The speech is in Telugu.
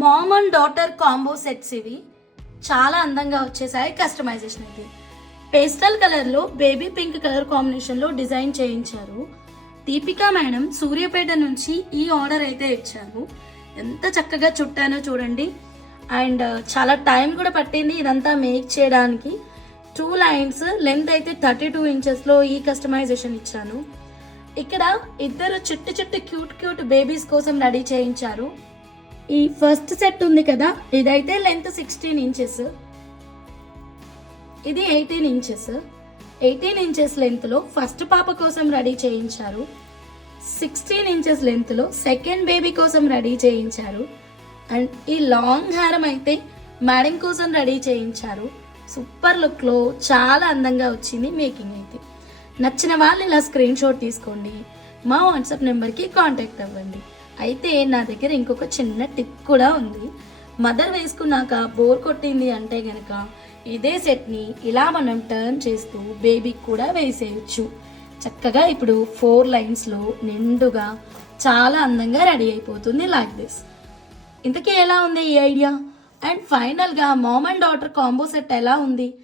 Mom and daughter combo sets ఇవి చాలా అందంగా వచ్చేసాయి. కస్టమైజేషన్ అయితే పేస్టల్ కలర్ లో బేబీ పింక్ కలర్ కాంబినేషన్ లో డిజైన్ చేయించారు. దీపికా మేడం సూర్యాపేట నుంచి ఈ ఆర్డర్ అయితే ఇచ్చారు. ఎంత చక్కగా చుట్టానో చూడండి. అండ్ చాలా టైం కూడా పట్టింది ఇదంతా మేక్ చేయడానికి. 2 లైన్స్ లెంత్ అయితే 32 ఇంచెస్ లో ఈ కస్టమైజేషన్ ఇచ్చాను. ఇక్కడ ఇద్దరు చిట్టి క్యూట్ బేబీస్ కోసం రెడీ చేయించారు. ఈ ఫస్ట్ సెట్ ఉంది కదా, ఇదైతే లెంత్ 16 ఇంచెస్, ఇది 18 ఇంచెస్. 18 ఇంచెస్ లెంత్ లో ఫస్ట్ పాప కోసం రెడీ చేయించారు. 16 ఇంచెస్ లెంత్ లో సెకండ్ బేబీ కోసం రెడీ చేయించారు. అండ్ ఈ లాంగ్ హారం అయితే మేడం కోసం రెడీ చేయించారు. సూపర్ లుక్ లో చాలా అందంగా వచ్చింది మేకింగ్ అయితే. నచ్చిన వాళ్ళు ఇలా స్క్రీన్ షాట్ తీసుకోండి, మా వాట్సాప్ నెంబర్కి కాంటాక్ట్ అవ్వండి. అయితే నా దగ్గర ఇంకొక చిన్న టిప్ కూడా ఉంది. మదర్ వేసుకున్నాక బోర్ కొట్టింది అంటే గనక ఇదే సెట్ని ఇలా మనం టర్న్ చేస్తూ బేబీకి కూడా వేసేయచ్చు. చక్కగా ఇప్పుడు 4 లైన్స్లో నిండుగా చాలా అందంగా రెడీ అయిపోతుంది లైక్ దిస్. ఇంతకీ ఎలా ఉంది ఈ ఐడియా? అండ్ ఫైనల్గా mom and daughter combo set ఎలా ఉంది?